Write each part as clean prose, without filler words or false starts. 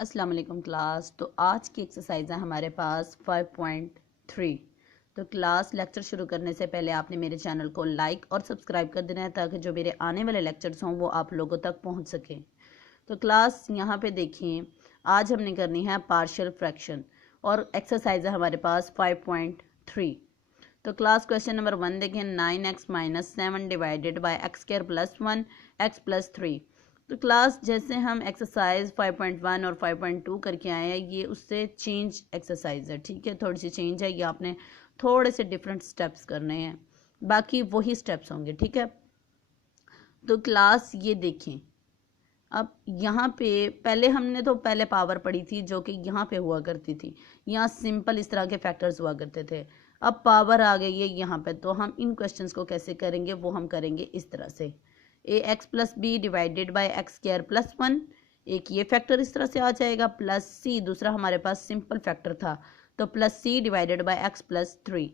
अस्सलाम वालेकुम क्लास। तो आज की एक्सरसाइज है हमारे पास 5.3। तो क्लास लेक्चर शुरू करने से पहले आपने मेरे चैनल को लाइक और सब्सक्राइब कर देना है ताकि जो मेरे आने वाले लेक्चर्स हों वो आप लोगों तक पहुंच सके। तो क्लास यहाँ पे देखिए, आज हमने करनी है पार्शियल फ्रैक्शन और एक्सरसाइज है हमारे पास 5.3। तो क्लास क्वेश्चन नंबर 1 देखें, 9x minus 7 divided by X square plus 1 x plus 3। तो क्लास जैसे हम एक्सरसाइज 5.1 और 5.2 करके आए हैं, ये उससे चेंज एक्सरसाइज है, ठीक है, थोड़ी सी चेंज है। ये आपने थोड़े से डिफरेंट स्टेप्स करने हैं, बाकी वही स्टेप्स होंगे, ठीक है। तो क्लास ये देखें, अब यहाँ पे पहले हमने तो पहले पावर पढ़ी थी जो कि यहाँ पे हुआ करती थी, यहाँ सिंपल इस तरह के फैक्टर्स हुआ करते थे। अब पावर आ गई है यहाँ पे, तो हम इन क्वेश्चंस को कैसे करेंगे वो हम करेंगे इस तरह से, A X plus B divided by X square plus 1, एक ये फैक्टर इस तरह से आ जाएगा, प्लस सी दूसरा हमारे पास सिंपल फैक्टर था तो plus C divided by x plus 3।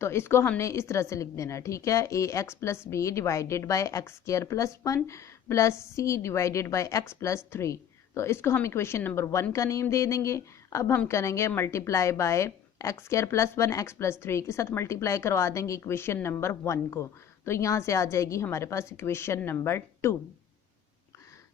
तो इसको हमने इस तरह से लिख देना, ठीक है, A X plus B divided by X square plus 1 plus C divided by x plus 3। तो इसको हम इक्वेशन नंबर 1 का नेम दे देंगे। अब हम करेंगे multiply by x square plus 1 x plus 3 के साथ मल्टीप्लाई करवा देंगे इक्वेशन नंबर 1 को, तो यहाँ से आ जाएगी हमारे पास इक्वेशन नंबर 2।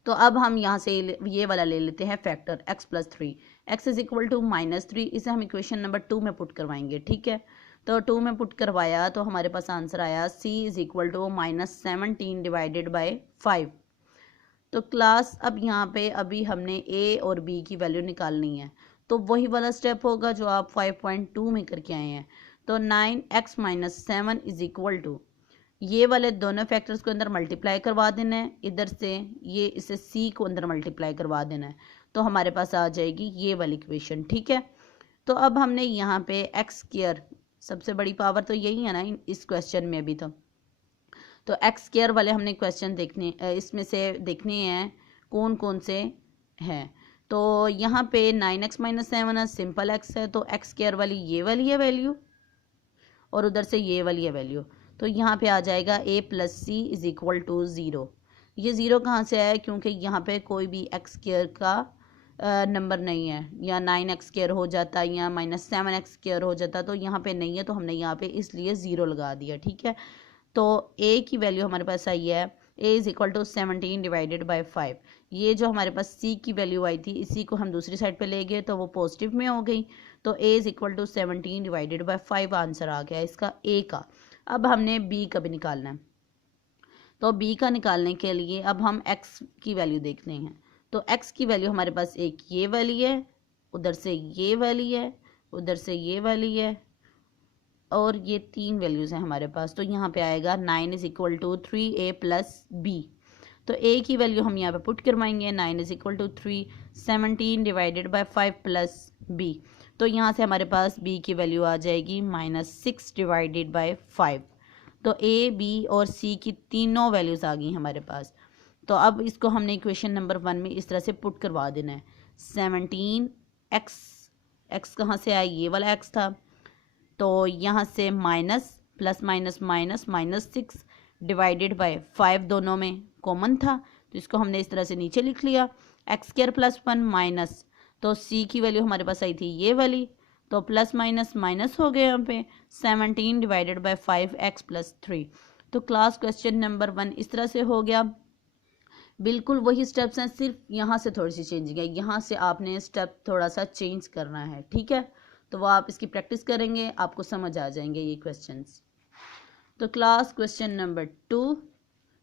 तो अब हम यहाँ से ये वाला ले लेते हैं factor x plus 3, x is equal to -3, इसे हम इक्वेशन नंबर 2 में पुट करवाएंगे, ठीक है। तो 2 में पुट करवाया तो हमारे पास आंसर आया c is equal to -17 divided by 5। तो क्लास अब यहाँ पे अभी हमने a और b की वैल्यू निकालनी है, तो वही वाला स्टेप होगा जो आप 5.2 में करके आए हैं। तो 9x minus 7 is equal to, ये वाले दोनों फैक्टर्स को अंदर मल्टीप्लाई करवा देना है, इधर से ये इसे c को अंदर मल्टीप्लाई करवा देना है, तो हमारे पास आ जाएगी ये वाली इक्वेशन, ठीक है। तो अब हमने यहाँ पे एक्स स्क्वायर, सबसे बड़ी पावर तो यही है ना इस क्वेश्चन में अभी तो एक्स स्क्वायर वाले हमने क्वेश्चन देखने, इसमें से देखने हैं कौन कौन से हैं। तो यहाँ पे 9x माइनस 7 सिंपल एक्स है, तो एक्स स्क्वायर वाली है वैल्यू और उधर से ये वाली है वैल्यू, तो यहाँ पे आ जाएगा a plus C is equal to 0। ये 0 कहाँ से आया, क्योंकि यहाँ पे कोई भी एक्स स्क्वायर का नंबर नहीं है, या 9x स्क्वायर हो जाता या -7x स्क्वायर हो जाता, तो यहाँ पे नहीं है, तो हमने यहाँ पे इसलिए 0 लगा दिया, ठीक है। तो a की वैल्यू हमारे पास आई है, a is equal to 17 divided by 5। ये जो हमारे पास c की वैल्यू आई थी, इसी को हम दूसरी साइड पे ले गए तो वो पॉजिटिव में हो गई, तो a is equal to 17 divided by 5 answer आ गया इसका a का। अब हमने b का भी निकालना है, तो b का निकालने के लिए अब हम x की वैल्यू देखते हैं। तो x की वैल्यू हमारे पास एक ये वाली है, उधर से ये वाली है, उधर से ये वाली है, और ये 3 वैल्यूज़ हैं हमारे पास। तो यहाँ पे आएगा 9 is equal to 3a plus b. तो a की वैल्यू हम यहाँ पे पुट करवाएंगे, 9 is equal to 3, 17 divided by 5 plus b। तो यहाँ से हमारे पास b की वैल्यू आ जाएगी -6 डिवाइडेड बाई 5। तो a b और c की तीनों वैल्यूज़ आ गई हमारे पास। तो अब इसको हमने इक्वेशन नंबर 1 में इस तरह से पुट करवा देना है। 17x कहाँ से आया, ये वाला x था, तो यहाँ से minus plus minus minus -6 divided by 5 दोनों में कॉमन था, तो इसको हमने इस तरह से नीचे लिख लिया, एक्स स्क्वायर प्लस 1 माइनस, तो c की वैल्यू हमारे पास आई थी ये वाली, तो प्लस माइनस माइनस हो गया यहाँ पे 17 डिवाइडेड बाय 5x प्लस 3। तो क्लास क्वेश्चन नंबर 1 इस तरह से हो गया। बिल्कुल वही स्टेप्स हैं, सिर्फ यहाँ से थोड़ी सी चेंजिंग है, यहाँ से आपने स्टेप थोड़ा सा चेंज करना है, ठीक है। तो वो आप इसकी प्रैक्टिस करेंगे, आपको समझ आ जाएंगे ये क्वेश्चंस। तो class question number 2,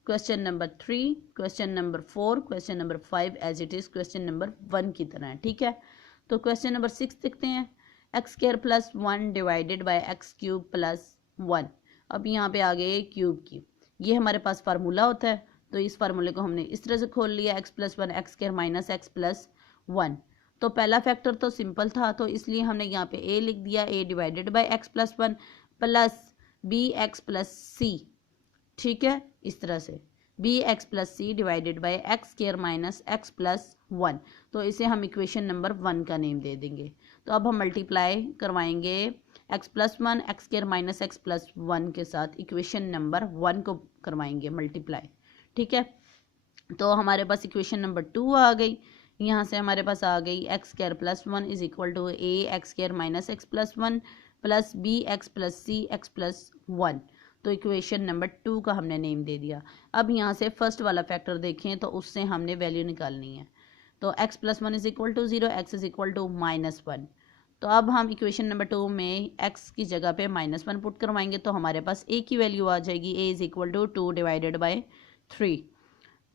question number 3, question number 4, question number 5 as it is question number 1 की तरह है, ठीक है। तो क्वेश्चन नंबर 6 देखते हैं, x square plus 1 divided by x cube plus 1। अब यहाँ पे आ गए क्यूब की, ये हमारे पास फार्मूला होता है, तो इस फार्मूले को हमने इस तरह से खोल लिया, x plus 1 x square minus x plus 1। तो पहला फैक्टर तो सिंपल था, तो इसलिए हमने यहाँ पे a लिख दिया, a divided by x plus 1 plus B x plus C, ठीक है, इस तरह से B x plus C divided by X square minus x plus 1। तो इसे हम इक्वेशन नंबर 1 का नेम दे देंगे। तो अब हम मल्टीप्लाई करवाएंगे x plus 1 x square minus x plus 1 के साथ इक्वेशन नंबर 1 को करवाएंगे मल्टीप्लाई, ठीक है। तो हमारे पास इक्वेशन नंबर 2 आ गई, यहाँ से हमारे पास आ गई x square plus 1 is equal to a x square minus x plus 1 plus B x plus C x plus 1। तो इक्वेशन नंबर 2 का हमने नेम दे दिया। अब यहाँ से फर्स्ट वाला फैक्टर देखें तो उससे हमने वैल्यू निकालनी है। तो x plus 1 is equal to 0, x is equal to -1। तो अब हम इक्वेशन नंबर 2 में x की जगह पे -1 पुट करवाएंगे तो हमारे पास a की वैल्यू आ जाएगी, a is equal to 2 divided by 3।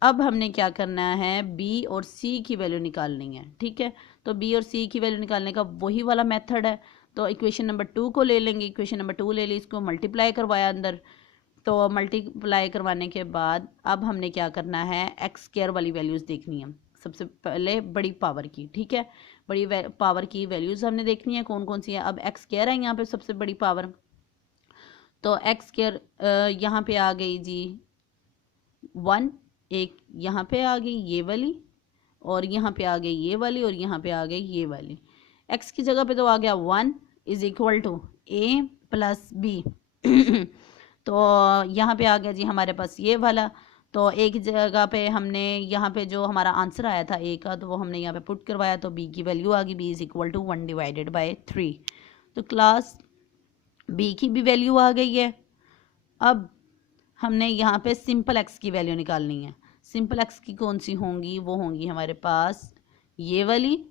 अब हमने क्या करना है, b और c की वैल्यू निकालनी है। ठीक है, तो b और c की वैल्यू निकालने का वही वाला मेथड है। तो इक्वेशन नंबर 2 को ले लेंगे, इक्वेशन नंबर 2 ले ली, इसको मल्टीप्लाई करवाया अंदर। तो मल्टीप्लाई करवाने के बाद अब हमने क्या करना है, एक्स स्क्वायर वाली वैल्यूज़ देखनी है सबसे पहले, बड़ी पावर की। ठीक है, बड़ी पावर की वैल्यूज़ हमने देखनी है कौन कौन सी है। अब एक्स स्क्वायर है यहाँ पे सबसे बड़ी पावर, तो एक्स स्क्वायर यहाँ पे आ गई जी 1, एक यहाँ पे आ गई ये वाली, और यहाँ पे आ गई ये वाली, और यहाँ पे आ गई ये वाली। एक्स की जगह पे तो आ गया 1 is equal to a plus b. तो यहाँ पे आ गया जी हमारे पास ये वाला। तो एक जगह पे हमने यहाँ पे जो हमारा आंसर आया था ए का, तो वो हमने यहाँ पे पुट करवाया, तो बी की वैल्यू आ गई, b is equal to 1 divided by 3। तो क्लास बी की भी वैल्यू आ गई है। अब हमने यहाँ पे सिंपल एक्स की वैल्यू निकालनी है। सिंपल एक्स की कौन सी होंगी, वो होंगी हमारे पास ये वाली,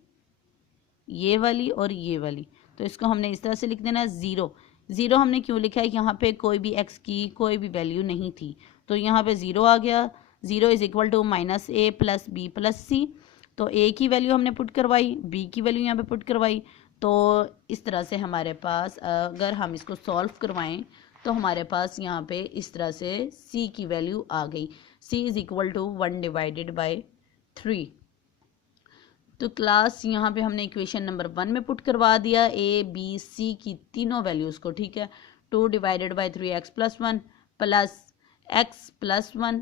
ये वाली और ये वाली। तो इसको हमने इस तरह से लिख देना है 0। 0 हमने क्यों लिखा है, यहाँ पे कोई भी एक्स की कोई भी वैल्यू नहीं थी, तो यहाँ पे 0 आ गया। 0 is equal to -a plus B plus C. तो a की वैल्यू हमने पुट करवाई, b की वैल्यू यहाँ पे पुट करवाई। तो इस तरह से हमारे पास अगर हम इसको सॉल्व करवाएं तो हमारे पास यहाँ पे इस तरह से c की वैल्यू आ गई, c is equal to 1 divided by 3। तो क्लास यहाँ पे हमने इक्वेशन नंबर 1 में पुट करवा दिया a b c की तीनों वैल्यूज़ को। ठीक है, 2 divided by 3x plus 1 plus x plus 1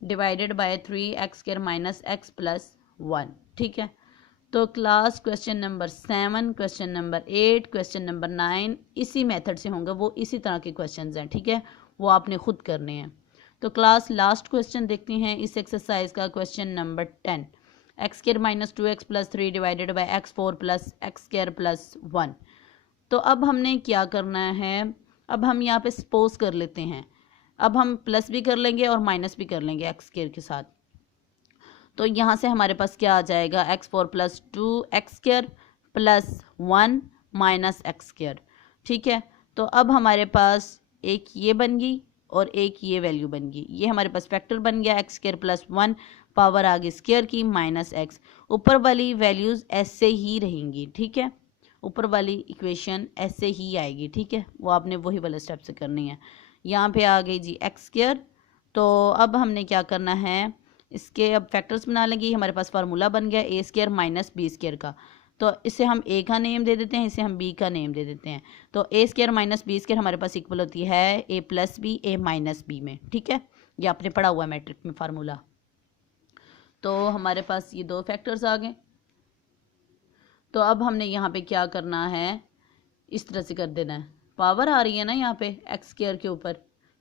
divided by 3x square minus x plus 1। ठीक है, तो class question number 7, question number 8, question number 9 इसी मेथड से होंगे, वो इसी तरह के क्वेश्चंस हैं। ठीक है, वो आपने खुद करने हैं। तो क्लास लास्ट क्वेश्चन देखते हैं इस एक्सरसाइज का, question number 10। X square minus 2x plus 3 divided by x4 plus x square plus 1। तो अब हमने क्या करना है, अब हम यहाँ पे सपोज कर लेते हैं, अब हम प्लस भी कर लेंगे और माइनस भी कर लेंगे एक्स स्क्वायर के साथ। तो यहाँ से हमारे पास क्या आ जाएगा, x4 plus 2x square plus 1 minus x square. ठीक है, तो अब हमारे पास एक ये बन गई और एक ये वैल्यू बन गई, ये हमारे पास फैक्टर बन गया एक्स स्क्वायर प्लस 1, पावर आ गई स्क्वायर की माइनस एक्स। ऊपर वाली वैल्यूज़ ऐसे ही रहेंगी। ठीक है, ऊपर वाली इक्वेशन ऐसे ही आएगी। ठीक है, वो आपने वही वाले स्टेप से करनी है। यहाँ पे आ गई जी एक्स स्क्वायर। तो अब हमने क्या करना है, इसके अब फैक्टर्स बना लेंगे। हमारे पास फार्मूला बन गया ए स्क्वायर माइनस बी स्क्वायर का, तो इसे हम ए का नेम दे देते हैं, इसे हम बी का नेम दे देते हैं। तो ए स्क्वायर माइनस बी स्क्वायर हमारे पास इक्वल होती है A plus B A minus B में। ठीक है, ये आपने पढ़ा हुआ है मैट्रिक में फार्मूला। तो हमारे पास ये दो फैक्टर्स आ गए। तो अब हमने यहाँ पे क्या करना है, इस तरह से कर देना है, पावर आ रही है ना यहाँ पे एक्स स्क्वायर के ऊपर,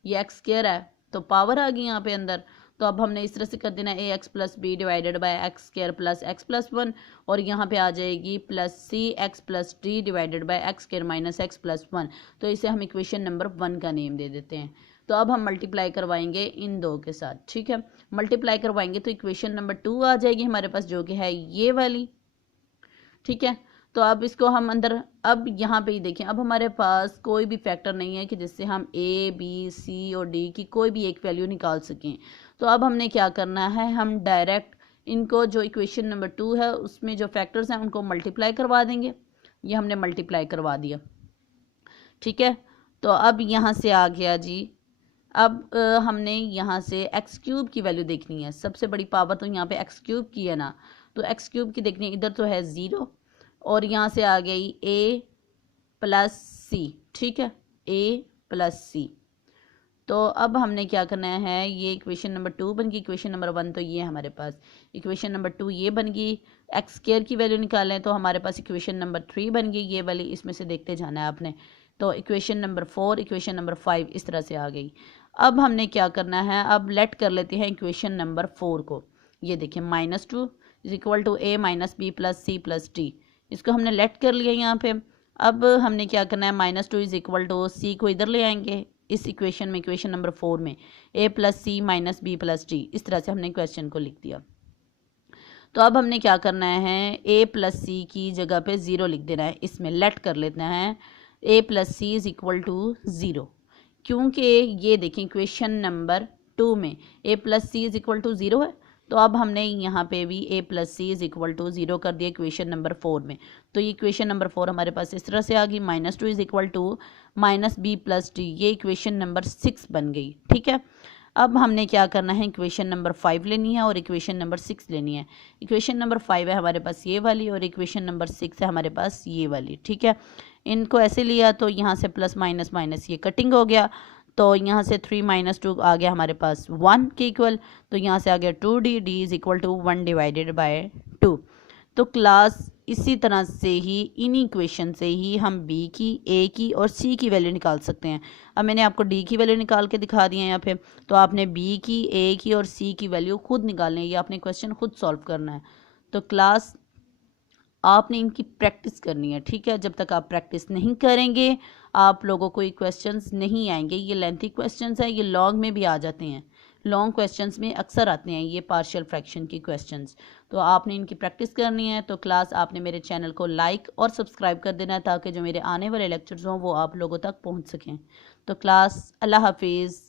ये एक्स स्क्वायर है तो पावर आ गई यहाँ पे अंदर। तो अब हमने इस तरह से कर देना A X plus B divided by X square plus X plus 1, और यहाँ पे आ जाएगी plus C x plus D divided by X square minus x plus 1। तो इसे हम इक्वेशन नंबर 1 का नेम दे देते हैं। तो अब हम मल्टीप्लाई करवाएंगे इन दो के साथ। ठीक है, मल्टीप्लाई करवाएंगे तो इक्वेशन नंबर 2 आ जाएगी हमारे पास, जो कि है ये वाली। ठीक है, तो अब इसको हम अंदर, अब यहाँ पे ही देखें, अब हमारे पास कोई भी फैक्टर नहीं है कि जिससे हम ए बी सी और डी की कोई भी एक वैल्यू निकाल सकें। तो अब हमने क्या करना है, हम डायरेक्ट इनको जो इक्वेशन नंबर 2 है उसमें जो फैक्टर्स हैं उनको मल्टीप्लाई करवा देंगे। ये हमने मल्टीप्लाई करवा दिया। ठीक है, तो अब यहाँ से आ गया जी, अब हमने यहाँ से एक्स क्यूब की वैल्यू देखनी है। सबसे बड़ी पावर तो यहाँ पे एक्स क्यूब की है ना, तो एक्स क्यूब की देखनी है। इधर तो है 0 और यहाँ से आ गई a प्लस सी। ठीक है, a प्लस सी। तो अब हमने क्या करना है, ये इक्वेशन नंबर 2 बन गई, इक्वेशन नंबर 1 तो ये हमारे पास, इक्वेशन नंबर 2 ये बन गई। एक्स स्क्वायर की वैल्यू निकालें तो हमारे पास इक्वेशन नंबर 3 बन गई, ये वाली, इसमें से देखते जाना है आपने। तो इक्वेशन नंबर 4, इक्वेशन नंबर 5 इस तरह से आ गई। अब हमने क्या करना है, अब लेट कर लेते हैं इक्वेशन नंबर 4 को। ये देखिए -2 is equal to a minus b plus c plus d. इसको हमने लेट कर लिया यहाँ पे। अब हमने क्या करना है, -2 इज इक्वल टू सी को इधर ले आएंगे इस इक्वेशन में, इक्वेशन नंबर 4 में, A plus C minus b plus D. इस तरह से हमने क्वेश्चन को लिख दिया। तो अब हमने क्या करना है, ए प्लस सी की जगह पे 0 लिख देना है, इसमें लेट कर लेना है A plus C is equal to 0, क्योंकि ये देखें इक्वेशन नंबर 2 में A plus C is equal to 0 है। तो अब हमने यहाँ पे भी A plus C is equal to 0 कर दिया इक्वेशन नंबर 4 में। तो ये इक्वेशन नंबर 4 हमारे पास इस तरह से आ गई, -2 is equal to minus b plus d, ये इक्वेशन नंबर 6 बन गई। ठीक है, अब हमने क्या करना है, इक्वेशन नंबर 5 लेनी है और इक्वेशन नंबर 6 लेनी है। इक्वेशन नंबर 5 है हमारे पास ये वाली और इक्वेशन नंबर 6 है हमारे पास ये वाली। ठीक है, इनको ऐसे लिया तो यहाँ से प्लस माइनस माइनस ये कटिंग हो गया, तो यहाँ से 3 - 2 आ गया हमारे पास 1 के इक्वल, तो यहाँ से आ गया 2d, d is equal to 1 divided by 2। तो क्लास इसी तरह से ही इन इक्वेशन से ही हम b की, a की और c की वैल्यू निकाल सकते हैं। अब मैंने आपको d की वैल्यू निकाल के दिखा दी है यहाँ पे, तो आपने b की, a की और c की वैल्यू खुद निकालनी है, ये आपने क्वेश्चन खुद सॉल्व करना है। तो क्लास आपने इनकी प्रैक्टिस करनी है। ठीक है, जब तक आप प्रैक्टिस नहीं करेंगे आप लोगों को ये क्वेश्चंस नहीं आएंगे। ये लेंथी क्वेश्चंस हैं, ये लॉन्ग में भी आ जाते हैं, लॉन्ग क्वेश्चंस में अक्सर आते हैं ये पार्शियल फ्रैक्शन की क्वेश्चंस। तो आपने इनकी प्रैक्टिस करनी है। तो क्लास आपने मेरे चैनल को लाइक और सब्सक्राइब कर देना है ताकि जो मेरे आने वाले लेक्चर्स हों वो आप लोगों तक पहुँच सकें। तो क्लास अल्लाह हाफिज़।